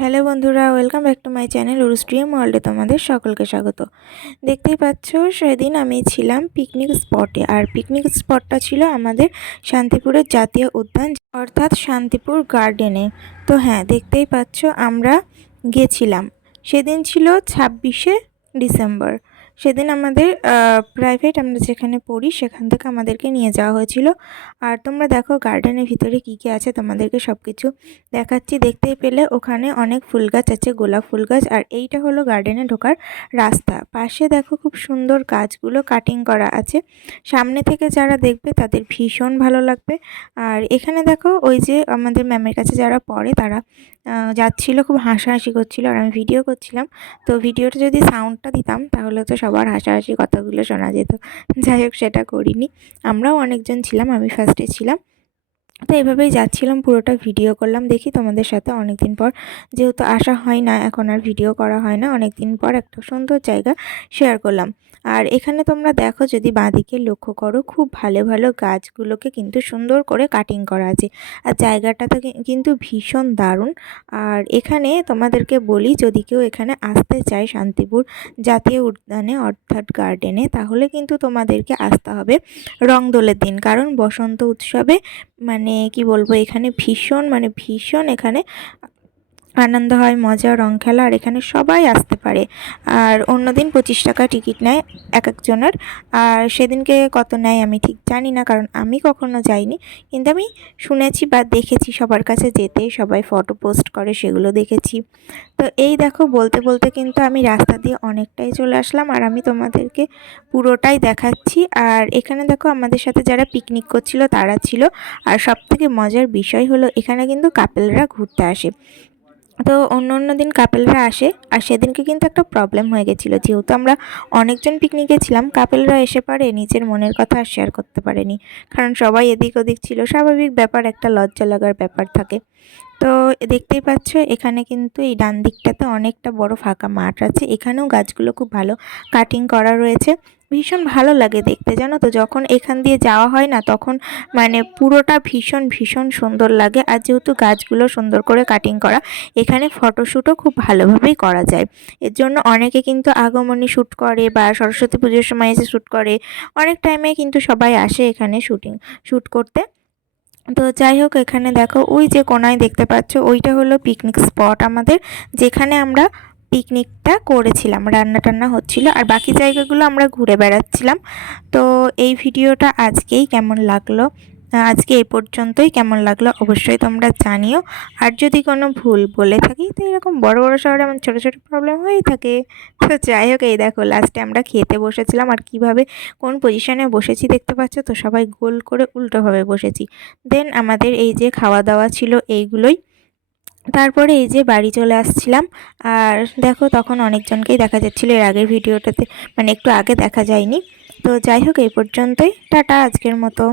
Hello বন্ধুরা, welcome back to my channel উরু stream ওয়ার্ল্ডে তোমাদের সকলকে স্বাগত। দেখতেই পাচ্ছ, সেদিন আমি ছিলাম পিকনিক স্পটে আর পিকনিক স্পটটা ছিল আমাদের শান্তিপুরের জাতীয় উদ্যান, অর্থাৎ শান্তিপুর গার্ডেনে তো হ্যাঁ দেখতেই পাচ্ছ, আমরা গেছিলাম। সেদিন ছিল ছাব্বিশে ডিসেম্বর। সেদিন আমাদের প্রাইভেট আমরা যেখানে পড়ি সেখান থেকে আমাদেরকে নিয়ে যাওয়া হয়েছিল। আর তোমরা দেখো গার্ডেনের ভিতরে কী কী আছে, তোমাদেরকে সব কিছু দেখাচ্ছি। দেখতেই পেলে ওখানে অনেক ফুল গাছ আছে, গোলাপ ফুল গাছ। আর এইটা হলো গার্ডেনে ঢোকার রাস্তা। পাশে দেখো খুব সুন্দর গাছগুলো কাটিং করা আছে। সামনে থেকে যারা দেখবে তাদের ভীষণ ভালো লাগবে। আর এখানে দেখো ওই যে আমাদের ম্যামের কাছে যারা পড়ে তারা যাচ্ছিল, খুব হাসাহাসি করছিল আর আমি ভিডিও করছিলাম। তো ভিডিওটা যদি সাউন্ডটা দিতাম, তাহলে তো সবার হাসাহাসি কথাগুলো শোনা যেত। যাই হোক, সেটা করিনি। আমরাও অনেকজন ছিলাম, আমি ফার্স্টে ছিলাম। তো এভাবেই যাচ্ছিলাম, পুরোটা ভিডিও করলাম। দেখি তোমাদের সাথে অনেক দিন পর, যেহেতু আসা হয় না, এখন আর ভিডিও করা হয় না অনেক দিন পর একটা সুন্দর জায়গা শেয়ার করলাম। আর এখানে তোমরা দেখো, যদি বাঁদিকে লক্ষ্য করো, খুব ভালো ভালো গাছগুলোকে কিন্তু সুন্দর করে কাটিং করা আছে। আর জায়গাটা তো কিন্তু ভীষণ দারুণ। আর এখানে তোমাদেরকে বলি, যদি কেউ এখানে আসতে চায় শান্তিপুর জাতীয় উদ্যানে, অর্থাৎ গার্ডেনে তাহলে কিন্তু তোমাদেরকে আসতে হবে রংদোলের দিন। কারণ বসন্ত উৎসবে মানে কি বলব এখানে ভীষণ মানে ভীষণ এখানে আনন্দ হয়, মজা, রং খেলা, আর এখানে সবাই আসতে পারে। আর অন্য দিন পঁচিশ টাকা টিকিট নেয় এক একজনের। আর সেদিনকে কত নেয় আমি ঠিক জানি না, কারণ আমি কখনো যাইনি। কিন্তু আমি শুনেছি বা দেখেছি সবার কাছে যেতে, সবাই ফটো পোস্ট করে, সেগুলো দেখেছি। তো এই দেখো, বলতে বলতে কিন্তু আমি রাস্তা দিয়ে অনেকটাই চলে আসলাম, আর আমি তোমাদেরকে পুরোটাই দেখাচ্ছি। আর এখানে দেখো, আমাদের সাথে যারা পিকনিক করছিল তারা ছিল। আর সবথেকে মজার বিষয় হলো, এখানে কিন্তু কাপেলরা ঘুরতে আসে। তো অন্য অন্য দিন কাপেলরা আসে, আর সেদিনকে কিন্তু একটা প্রবলেম হয়ে গেছিল। যেহেতু আমরা অনেকজন পিকনিকে ছিলাম কাপেলরা এসে পারে, নিজের মনের কথা আর শেয়ার করতে পারেনি। কারণ সবাই এদিক ওদিক ছিল, স্বাভাবিক ব্যাপার, একটা লজ্জা লাগার ব্যাপার থাকে। তো দেখতেই পাচ্ছ, এখানে কিন্তু এই ডান দিকটাতে অনেকটা বড় ফাঁকা মাঠ আছে। এখানেও গাছগুলো খুব ভালো কাটিং করা রয়েছে। ভীষণ ভালো লাগে দেখতে, জানো তো? যখন এখান দিয়ে যাওয়া হয় না, তখন মানে পুরোটা ভীষণ ভীষণ সুন্দর লাগে। আর যেহেতু গাছগুলো সুন্দর করে কাটিং করা, এখানে ফটোশ্যুটও খুব ভালোভাবেই করা যায়। এর জন্য অনেকে কিন্তু আগমনী শ্যুট করে বা সরস্বতী পুজোর সময় এসে শ্যুট করে। অনেক টাইমে কিন্তু সবাই আসে এখানে শ্যুটিং শ্যুট করতে। তো যাই হোক, এখানে দেখো, ওই যে কোনায় দেখতে পাচ্ছ, ওইটা হলো পিকনিক স্পট আমাদের, যেখানে আমরা পিকনিকটা করেছিলাম রান্না টান্না হচ্ছিল, আর বাকি জায়গাগুলো আমরা ঘুরে বেড়াচ্ছিলাম। তো এই ভিডিওটা আজকেই কেমন লাগল? আজকে এই পর্যন্তই, কেমন লাগল অবশ্যই তোমরা জানিও। আর যদি কোনো ভুল বলে থাকি, তো এরকম বড় বড় শহরে আমার ছোটো ছোটো প্রবলেম হয়েই থাকে। তো যাই হোক, এই দেখো লাস্টে আমরা খেতে বসেছিলাম, আর কীভাবে কোন পজিশনে বসেছি দেখতে পাচ্ছ? তো সবাই গোল করে উল্টোভাবে বসেছি। দেন আমাদের এই যে খাওয়া দাওয়া ছিল, এইগুলোই তারপরে এই যে বাড়ি চলে আসছিলাম। আর দেখো তখন অনেকজনকেই দেখা যাচ্ছিল এর আগের ভিডিওটাতে। মানে একটু আগে দেখা যায়নি। তো যাই হোক, এই পর্যন্তই। টাটা, আজকের মতো।